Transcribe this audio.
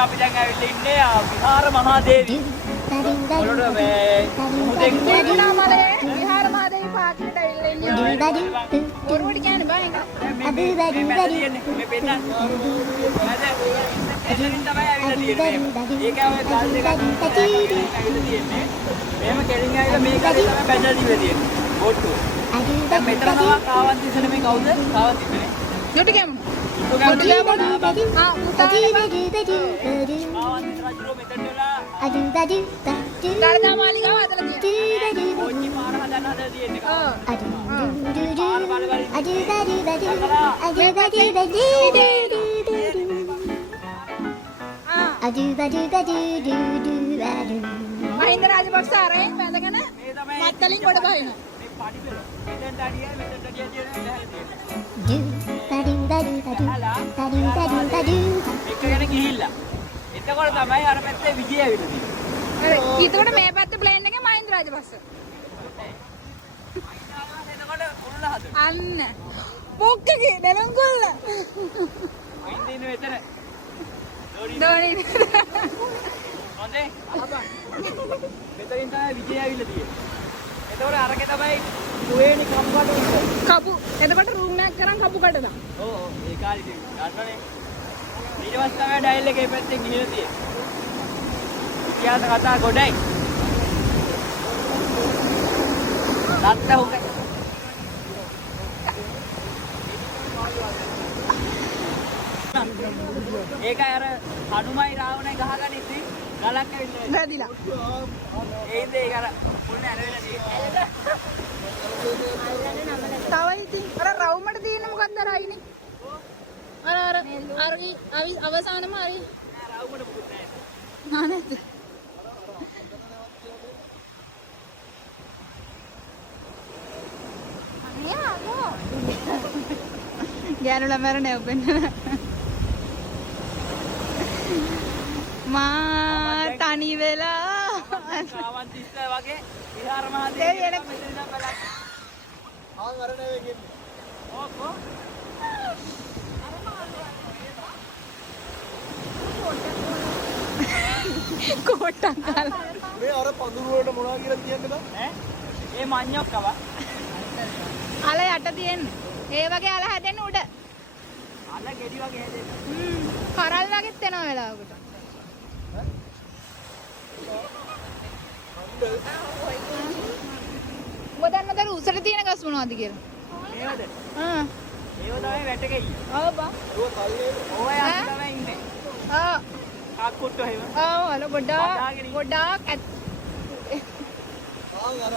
අපි දැන් ඇවිල්ලා ඉන්නේ විහාර මහාදේවි. ඔලොඩ මේ මුදෙන් ගුණාමලේ විහාර මහාදේවි පාර්කෙට ඇවිල්ලා ඉන්නේ. ඔරුවට කියන්නේ බෑ ඒක. මේ පෙන්නන්න. එතනින් තමයි ඇවිල්ලා තියෙන්නේ. ඒක ඔය ගල් දෙකක් ඇවිල්ලා තියෙන්නේ. මේම කෙලින් ඇවිල්ලා මේක තමයි බැඳලා තියෙන්නේ. බෝට්ටුව. දැන් මෙතන තමයි කාවන්තිස්ස නෙමෙයි කවුද? කාවන්තිස්සනේ. යොට ගමු. කාවන්තිස්ස රජුරෝ මෙතන වෙලා දරදා මාලිගාව හදලා තියෙනවා. කොච්චි පාර හදන්න තියෙන්නේ. මහින්ද රාජපක්ෂ ආරේ වැඳගෙන මත්තලින් කොට බහිනවා. මේ පඩි පෙළ. මෙතෙන්ට අඩියයි මෙතෙන්ට අඩියයි තියෙන මේක ගැන ගිහිල්ලා. එතකොට තමයි අර පැත්තේ විජය ඇවිල්ලා තියෙන්නේ. හරි. ඊටකොට මේ පැත්තේ ප්ලේන් එකේ මහින්ද රාජපක්ෂ. එතකොට උල්ල හද. අන්න. පොක්කගේ නලංගොල්ල. මහින්ද ඉන්නේ මෙතන. දෝනි. හොඳේ. අහපන්. මෙතනින් තමයි විජය ඇවිල්ලා තියෙන්නේ. එතකොට අරකේ තමයි දුවේනි කම්බඩ උන්නේ. කපු. එතකොට රූම් එකක් කරන් කපු කඩ දාන්න. ඔව් ඔව් ඒ කාලේ තියෙන්නේ. ගන්නනේ. ඊට පස්සේ තමයි ඩයල් එකේ පැත්තෙන් ගිහිල්ලා තියෙන්නේ. ඉතිහාස කතා ගොඩයි. රත්ත හොක. ඒකයි අර හනුමයි රාවණයි ගහගෙන ඉති ගලක් ඇවිල්ලා. නැදිලා. ඒින්ද ඒක අර මුල්නේ ඇරෙලා තියෙන්නේ. තව ඉතින් අර රවුමට තියෙන මොකක්ද අර අයිනේ? අර අවසානම හරි රාවුමට මොකුත් නැහැ. නා නැද්ද? ගෑනු ළමර නැවපෙන්න මා තනි වෙලා කාවන්තිස්ස වගේ විහාර මහදේවිය මෙතන ඉඳන් බලන්න. ආන් අර නෙවෙයි ගෙන්නේ. ඕකෝ. කොටක් ගාලා මේ අර පඳුරු වලට මොනවා කියලා කියන්නේ ඈ? ඒ මඤ්ඤොක්කව. අල යට තියෙන්නේ. ඒ වගේ අල හැදෙන්න උඩ. අල ගෙඩි වගේ හැදෙන්නේ. කරල් වගේත් එනවා වෙලාවකට. මොදන්නතර උසට තියෙන ගස් මොනවද කියලා? මේවද? ආ. ඒව තමයි වැටකෙයි. ආව බා. ඔය කල්ලේ ඔය අත තමයි ඉන්නේ. ආ. කාක්කුට්ටෝ එහෙම. ආ වල ගොඩාක් ඇත්. ආන් අර